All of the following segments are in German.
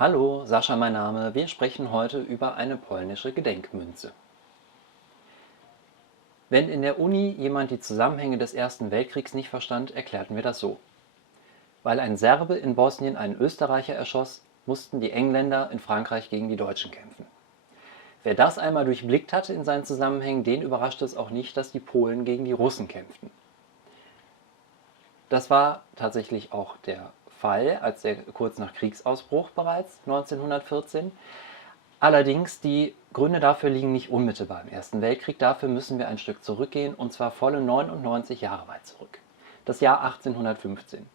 Hallo, Sascha mein Name. Wir sprechen heute über eine polnische Gedenkmünze. Wenn in der Uni jemand die Zusammenhänge des Ersten Weltkriegs nicht verstand, erklärten wir das so. Weil ein Serbe in Bosnien einen Österreicher erschoss, mussten die Engländer in Frankreich gegen die Deutschen kämpfen. Wer das einmal durchblickt hatte in seinen Zusammenhängen, den überraschte es auch nicht, dass die Polen gegen die Russen kämpften. Das war tatsächlich auch der Fall, kurz nach Kriegsausbruch bereits 1914. Allerdings, die Gründe dafür liegen nicht unmittelbar im Ersten Weltkrieg. Dafür müssen wir ein Stück zurückgehen, und zwar volle 99 Jahre weit zurück. Das Jahr 1815.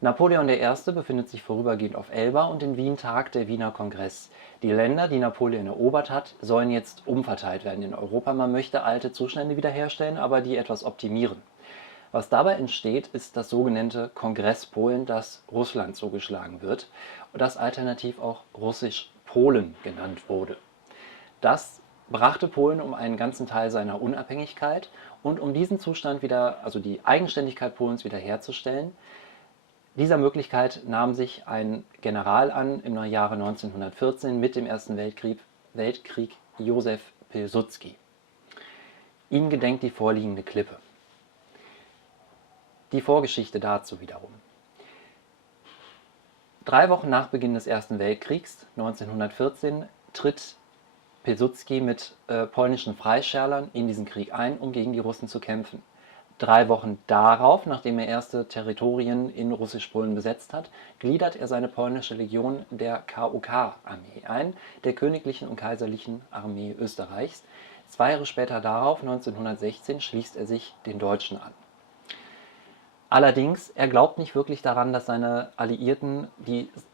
Napoleon I. befindet sich vorübergehend auf Elba und in Wien tagt der Wiener Kongress. Die Länder, die Napoleon erobert hat, sollen jetzt umverteilt werden in Europa. Man möchte alte Zustände wiederherstellen, aber die etwas optimieren. Was dabei entsteht, ist das sogenannte Kongress-Polen, das Russland zugeschlagen wird und das alternativ auch Russisch-Polen genannt wurde. Das brachte Polen um einen ganzen Teil seiner Unabhängigkeit, und um diesen Zustand wieder, also die Eigenständigkeit Polens wiederherzustellen, dieser Möglichkeit nahm sich ein General an im Jahre 1914 mit dem Ersten Weltkrieg, Józef Pilsudski. Ihm gedenkt die vorliegende Klippe. Die Vorgeschichte dazu wiederum. 3 Wochen nach Beginn des Ersten Weltkriegs, 1914, tritt Pilsudski mit polnischen Freischärlern in diesen Krieg ein, um gegen die Russen zu kämpfen. 3 Wochen darauf, nachdem er erste Territorien in Russisch-Polen besetzt hat, gliedert er seine polnische Legion der KUK-Armee ein, der Königlichen und Kaiserlichen Armee Österreichs. 2 Jahre später darauf, 1916, schließt er sich den Deutschen an. Allerdings, er glaubt nicht wirklich daran, dass seine Alliierten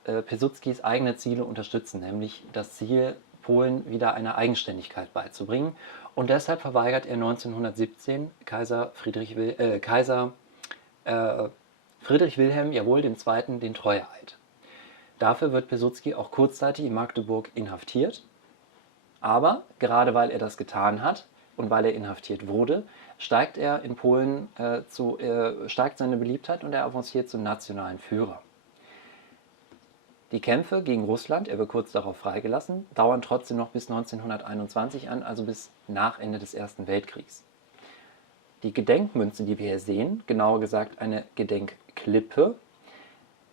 Pilsudskis eigene Ziele unterstützen, nämlich das Ziel, Polen wieder eine Eigenständigkeit beizubringen. Und deshalb verweigert er 1917 Kaiser Friedrich Wilhelm II. Den Treueeid. Dafür wird Pilsudski auch kurzzeitig in Magdeburg inhaftiert. Aber gerade weil er das getan hat und weil er inhaftiert wurde, steigt er in Polen steigt seine Beliebtheit und er avanciert zum nationalen Führer. Die Kämpfe gegen Russland, er wird kurz darauf freigelassen, dauern trotzdem noch bis 1921 an, also bis nach Ende des Ersten Weltkriegs. Die Gedenkmünze, die wir hier sehen, genauer gesagt eine Gedenkklippe,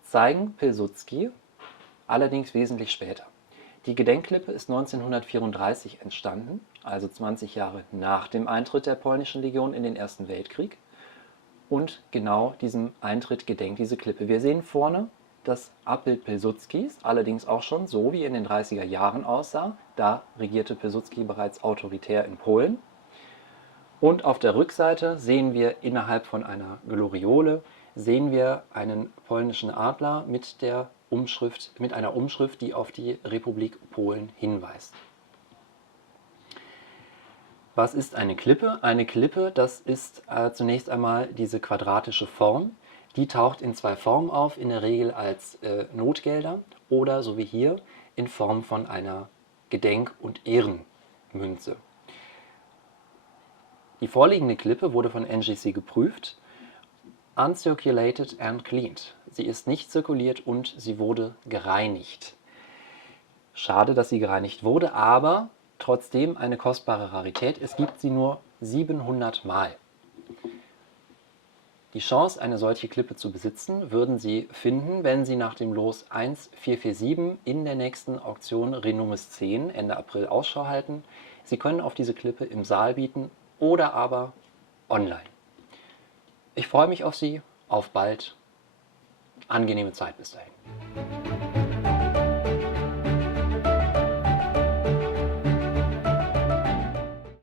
zeigen Pilsudski, allerdings wesentlich später. Die Gedenkklippe ist 1934 entstanden, also 20 Jahre nach dem Eintritt der polnischen Legion in den Ersten Weltkrieg. Und genau diesem Eintritt gedenkt diese Klippe. Wir sehen vorne das Abbild Pilsudskis, allerdings auch schon so, wie er in den 30er Jahren aussah. Da regierte Pilsudski bereits autoritär in Polen. Und auf der Rückseite sehen wir innerhalb von einer Gloriole einen polnischen Adler mit einer Umschrift, die auf die Republik Polen hinweist. Was ist eine Klippe? Eine Klippe, das ist zunächst einmal diese quadratische Form. Die taucht in 2 Formen auf, in der Regel als Notgelder oder, so wie hier, in Form von einer Gedenk- und Ehrenmünze. Die vorliegende Klippe wurde von NGC geprüft. Uncirculated and cleaned. Sie ist nicht zirkuliert und sie wurde gereinigt. Schade, dass sie gereinigt wurde, aber trotzdem eine kostbare Rarität. Es gibt sie nur 700 Mal. Die Chance, eine solche Klippe zu besitzen, würden Sie finden, wenn Sie nach dem Los 1447 in der nächsten Auktion Renumis 10 Ende April Ausschau halten. Sie können auf diese Klippe im Saal bieten oder aber online. Ich freue mich auf Sie, auf bald, angenehme Zeit bis dahin.